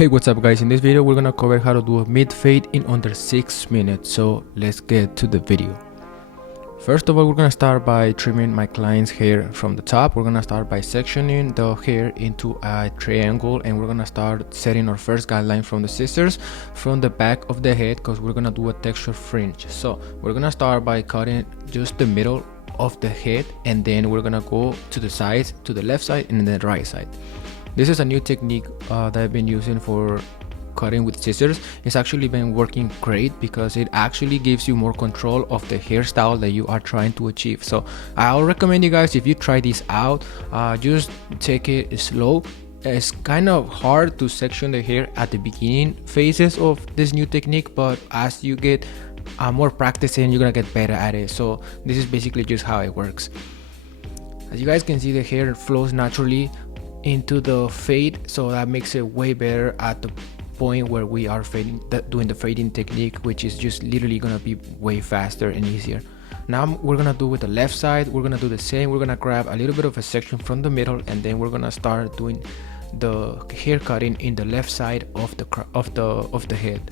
Hey, what's up guys? In this video we're gonna cover how to do a mid fade in under 6 minutes. So let's get to the video. First of all, we're gonna start by trimming my client's hair from the top. We're gonna start by sectioning the hair into a triangle, and we're gonna start setting our first guideline from the scissors from the back of the head, because we're gonna do a texture fringe. So we're gonna start by cutting just the middle of the head, and then we're gonna go to the sides, to the left side and the right side. This is a new technique that I've been using for cutting with scissors. It's actually been working great because it actually gives you more control of the hairstyle that you are trying to achieve. So I'll recommend you guys, if you try this out, just take it slow. It's kind of hard to section the hair at the beginning phases of this new technique, but as you get more practicing, you're gonna get better at it. So this is basically just how it works. As you guys can see, the hair flows naturally into the fade, so that makes it way better at the point where we are fading, doing the fading technique, which is just literally gonna be way faster and easier. Now we're gonna do with the left side. We're gonna do the same. We're gonna grab a little bit of a section from the middle, and then we're gonna start doing the hair cutting in the left side of the head.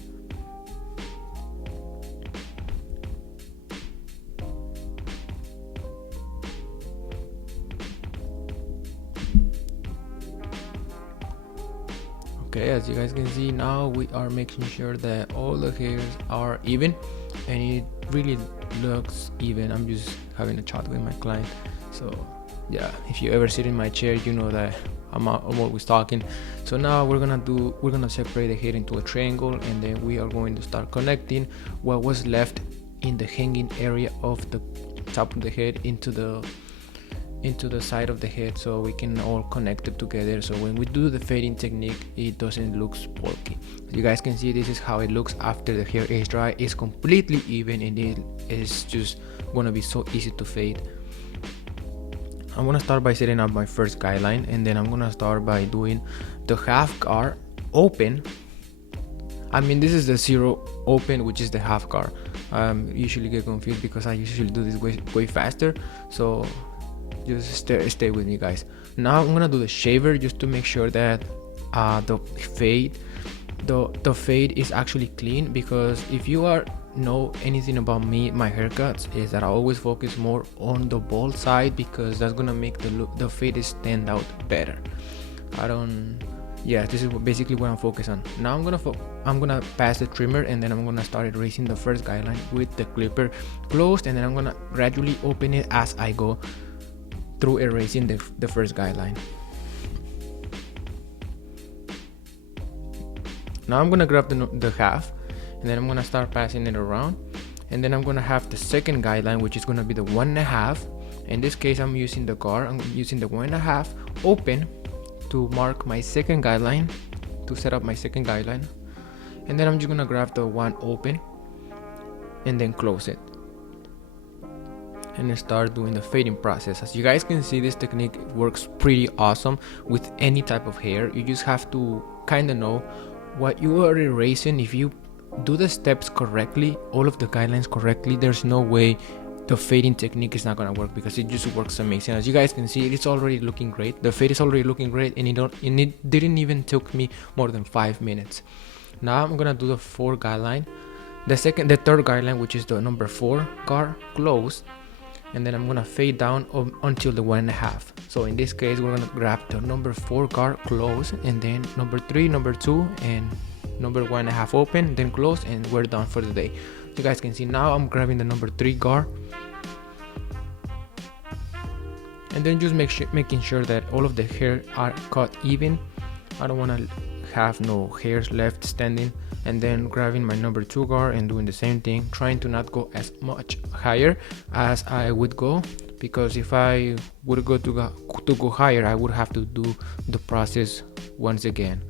Okay, as you guys can see, now we are making sure that all the hairs are even, and it really looks even. I'm just having a chat with my client, so yeah, if you ever sit in my chair, you know that I'm always talking. So now we're gonna separate the hair into a triangle, and then we are going to start connecting what was left in the hanging area of the top of the head into the side of the head, so we can all connect it together. So when we do the fading technique, it doesn't look bulky. As you guys can see, this is how it looks after the hair is dry. It's completely even, and it is just gonna be so easy to fade. I'm gonna start by setting up my first guideline, and then I'm gonna start by doing the half guard open. I mean, this is the zero open, which is the half guard. Usually get confused because I usually do this way faster, so just stay with me, guys. Now I'm gonna do the shaver just to make sure that the fade is actually clean, because if you know anything about me, my haircuts, is that I always focus more on the bald side, because that's gonna make the fade stand out better. This is basically what I'm focused on. Now I'm gonna pass the trimmer, and then I'm gonna start erasing the first guideline with the clipper closed, and then I'm gonna gradually open it as I go through erasing the first guideline. Now I'm gonna grab the half, and then I'm gonna start passing it around, and then I'm gonna have the second guideline, which is gonna be the 1.5. In this case, I'm using the guard. I'm using the 1.5 open to mark my second guideline, to set up my second guideline, and then I'm just gonna grab the 1 open and then close it, and start doing the fading process. As you guys can see, this technique works pretty awesome with any type of hair. You just have to kind of know what you are erasing. If you do the steps correctly, all of the guidelines correctly, there's no way the fading technique is not gonna work, because it just works amazing. As you guys can see, it's already looking great. The fade is already looking great, and it didn't even took me more than 5 minutes. Now I'm gonna do the 4 guideline, the third guideline, which is the number 4 guard close, and then I'm gonna fade down until the 1.5. So in this case, we're gonna grab the number 4 guard close, and then number 3, number 2, and number 1.5 open, then close, and we're done for the day. You guys can see now I'm grabbing the number 3 guard, and then just making sure that all of the hair are cut even. I don't want to have no hairs left standing. And then grabbing my number 2 guard and doing the same thing, trying to not go as much higher as I would go, because if I would go to go higher, I would have to do the process once again,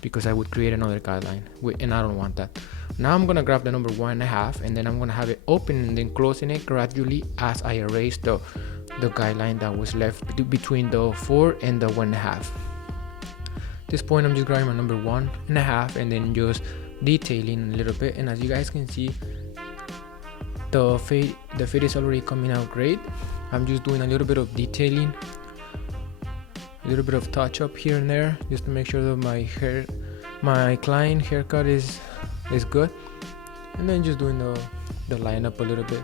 because I would create another guideline, and I don't want that. Now I'm gonna grab the number 1.5, and then I'm gonna have it open and then closing it gradually as I erase the guideline that was left between the 4 and the 1.5. At this point, I'm just grabbing my number 1.5 and then just detailing a little bit. And as you guys can see, the fade is already coming out great. I'm just doing a little bit of detailing, a little bit of touch up here and there, just to make sure that my client haircut is good, and then just doing the lineup a little bit.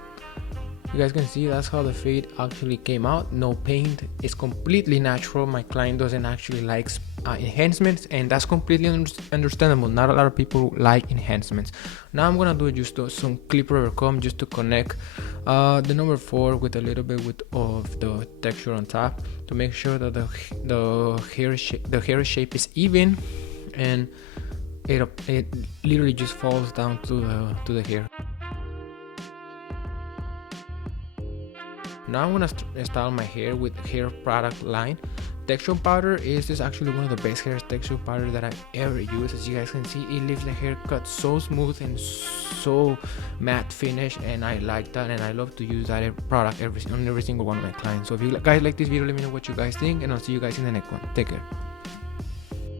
You guys can see that's how the fade actually came out. No paint, it's completely natural. My client doesn't actually like enhancements, and that's completely understandable. Not a lot of people like enhancements. Now I'm gonna do just some clip rubber comb just to connect the number 4 with a little bit of the texture on top to make sure that the hair shape is even, and it literally just falls down to the hair. Now I'm gonna style my hair with hair product line. Texture powder is actually one of the best hair texture powder that I've ever used. As you guys can see, it leaves the haircut so smooth and so matte finish, and I like that, and I love to use that product on every single one of my clients. So if you guys like this video, let me know what you guys think, and I'll see you guys in the next one. Take care.